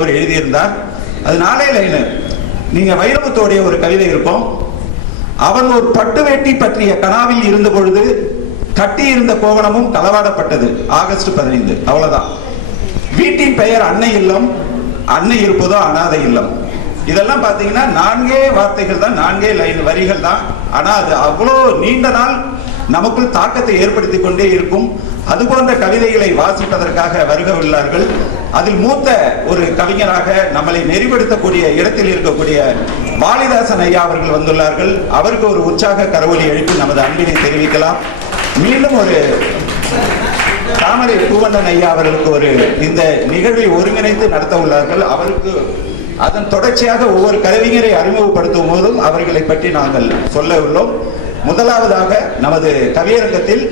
அவர் எழுதியிருந்தார் அது நாளே லைனு நீங்க வைரமுத்தோடைய ஒரு கவிதை இருக்கும். அவன் ஒரு பட்டு வேட்டி பற்றிய கனாவில் இருந்த பொழுது கட்டி இருந்த கோவணமும் களவாடப்பட்டது ஆகஸ்ட் பதினைந்து. அவ்வளவுதான். வீட்டின் பெயர் அன்னை இல்லம் அன்னை இருப்பதோ அனாதை இல்லம். இதெல்லாம் பார்த்தீங்கன்னா நான்கே வார்த்தைகள் தான் நான்கே லைன் வரிகள் தான். ஆனால் அது அவ்வளோ நீண்ட நாள் நமக்குள் தாக்கத்தை ஏற்படுத்தி கொண்டே இருக்கும். அது போன்ற கவிதைகளை வாசிப்பதற்காக வருக உள்ளார்கள் அதில் மூத்த ஒரு கவிஞராக நம்மளை நெறிப்படுத்தக்கூடிய இடத்தில் இருக்கக்கூடிய வாலிதாசன் ஐயா அவர்கள் வந்துள்ளார்கள். அவருக்கு ஒரு உற்சாக கரவொலி எழுப்பி நமது அன்பினை தெரிவிக்கலாம். மீண்டும் ஒரு தாமரை பூவண்ணன் ஐயா அவர்களுக்கு ஒரு இந்த நிகழ்வை ஒருங்கிணைத்து நடத்த உள்ளார்கள். அவருக்கு அதன் தொடர்ச்சியாக ஒவ்வொரு கலைஞரை அறிமுகப்படுத்தும் போதும் அவர்களை பற்றி நாங்கள் சொல்ல உள்ளோம். முதலாவதாக நமது கவியரங்கத்தில்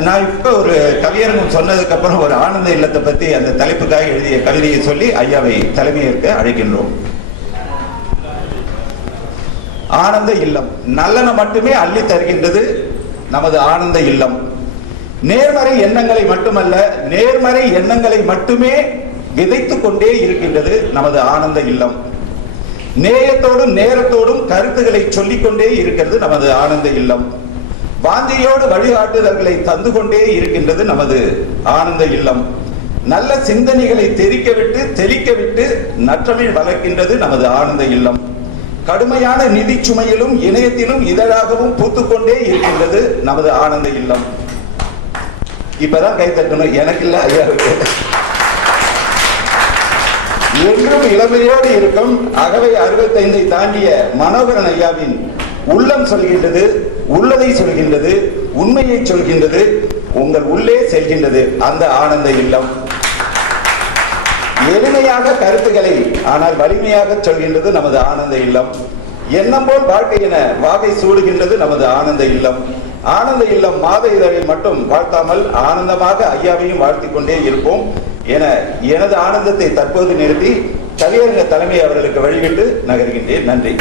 நான் இப்ப ஒரு கவியரங்கம் சொன்னதுக்கு அப்புறம் ஒரு ஆனந்த இல்லத்தை பத்தி அந்த தலைப்புக்காக எழுதிய கவிதையை சொல்லி ஐயாவை தலைமையேற்க அழைக்கின்றோம். ஆனந்த இல்லம். நல்லன மட்டுமே அள்ளி தருகின்றது நமது ஆனந்த இல்லம். நேர்மறை எண்ணங்களை மட்டுமல்ல நேர்மறை எண்ணங்களை மட்டுமே விதைத்துக் கொண்டே இருக்கின்றது நமது ஆனந்த இல்லம். நேயத்தோடும் நேரத்தோடும் கருத்துக்களை சொல்லிக் கொண்டே இருக்கிறது நமது ஆனந்த இல்லம். வாந்தியோடு வழிகாட்டுதல்களை தந்து கொண்டே இருக்கின்றது நமது ஆனந்த இல்லம். நல்ல சிந்தனைகளை தெரிக்க விட்டு தெளிக்க விட்டு நற்றமிழ் வளர்க்கின்றது நமது ஆனந்த இல்லம். கடுமையான நிதி சுமையிலும் இணையத்திலும் இதழாகவும் பூத்துக்கொண்டே இருக்கின்றது நமது ஆனந்த இல்லம். இப்பதான் கை தட்டணும். எனக்கு இல்ல ஐயா என்றும் இளமையோடு இருக்கும். அகவை அறுபத்தைந்தை தாண்டிய மனோகரன் ஐயாவின் உள்ளம் சொல்கின்றது உள்ளதை சொல்கின்றது உண்மையை சொல்கின்றது உங்கள் உள்ளே செல்கின்றது அந்த ஆனந்த இல்லம். எளிமையாக கருத்துக்களை ஆனால் வலிமையாக சொல்கின்றது நமது ஆனந்த இல்லம். எண்ணம் போல் வாழ்க்கை என வாகை சூடுகின்றது நமது ஆனந்த இல்லம். ஆனந்த இல்லம் மாத இதழை மட்டும் வாழ்த்தாமல் ஆனந்தமாக ஐயாவையும் வாழ்த்திக் கொண்டே இருப்போம் என எனது ஆனந்தத்தை தற்போது நிறுத்தி கவியரங்க தலைமை அவர்களுக்கு வழிவிட்டு நகர்கின்றேன். நன்றி.